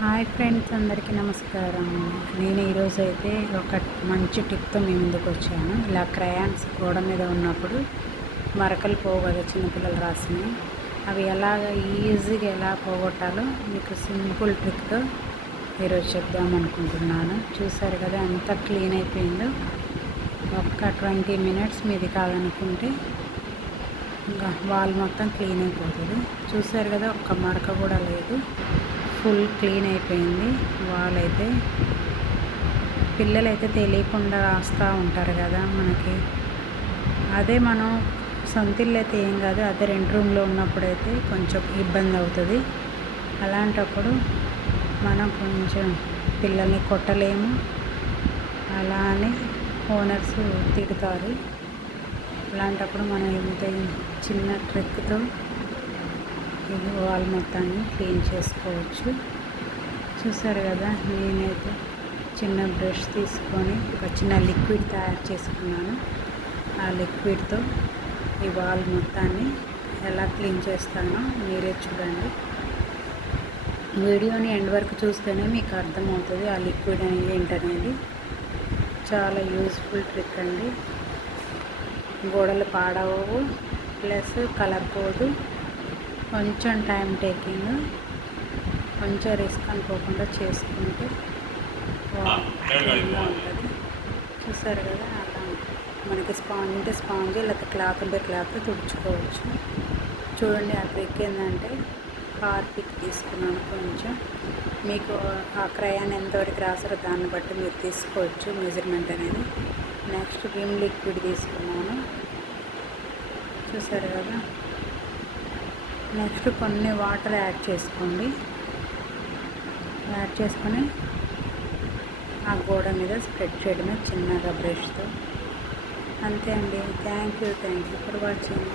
Hi friends, అందరికీ నమస్కారం. నేను ఈరోజు అయితే ఒక మంచి టిప్తో మీ ముందుకు వచ్చాను. ఇలా క్రయాన్స్ గోడ మీద ఉన్నప్పుడు మరకలు పోవు కదా చిన్నపిల్లలు రాసినవి, అవి ఈజీగా ఎలా పోగొట్టాలో మీకు సింపుల్ ట్రిక్తో ఈరోజు చెప్దామనుకుంటున్నాను. చూసారు కదా ఎంత క్లీన్ అయిపోయిందో. ఒక్క 20 మినిట్స్ మీది కాదనుకుంటే ఇంకా వాల్ మొత్తం క్లీన్ అయిపోతుంది. చూసారు కదా, ఒక్క మరక కూడా లేదు, ఫుల్ క్లీన్ అయిపోయింది వాల్ అయితే. పిల్లలైతే తెలియకుండా రాస్తూ ఉంటారు కదా మనకి. అదే మనం సొంతిల్లు అయితే ఏం కాదు, అదే రెంట్ రూమ్లో ఉన్నప్పుడైతే కొంచెం ఇబ్బంది అవుతుంది. అలాంటప్పుడు మనం కొంచెం పిల్లల్ని కొట్టలేము, అలానే ఓనర్స్ తిడతారు. అలాంటప్పుడు మనం ఇంత చిన్న ట్రిక్తో ఇది వాల్ మొత్తాన్ని క్లీన్ చేసుకోవచ్చు. చూసారు కదా, నేనైతే చిన్న బ్రష్ తీసుకొని ఒక చిన్న లిక్విడ్ తయారు చేసుకున్నాను. ఆ లిక్విడ్తో ఈ వాల్ మొత్తాన్ని ఎలా క్లీన్ చేస్తానో మీరే చూడండి. వీడియోని ఎండ్ వరకు చూస్తేనే మీకు అర్థమవుతుంది ఆ లిక్విడ్ ఏంటనేది. చాలా యూస్ఫుల్ ట్రిక్ అండి. గోడలు పాడవవు, ప్లస్ కలర్ పోదు. కొంచెం టైం టేకింగ్, కొంచెం రిస్క్ అనుకోకుండా చేసుకుంటే క్లీన్గా ఉంటుంది. చూసారు కదా, అలా మనకి స్పాంజ్ ఉంటే స్పాంజ్, లేకపోతే క్లాత్ ఉంటే క్లాత్ తుడుచుకోవచ్చు. చూడండి, ఆ ట్రిక్ ఏంటంటే హార్పిక్ తీసుకున్నాను కొంచెం. మీకు ఆ క్రయాన్ ఎంతవరకు రాసారో దాన్ని బట్టి మీరు తీసుకోవచ్చు మెజర్మెంట్ అనేది. నెక్స్ట్ విమ్ లిక్విడ్ తీసుకున్నాను. చూసారు కదా, నెక్స్ట్ కొన్ని వాటర్ యాడ్ చేసుకోండి. యాడ్ చేసుకొని ఆ గోడ మీద స్ప్రెడ్ చేయడమే చిన్నగా బ్రష్తో. అంతే అండి. Thank you for watching.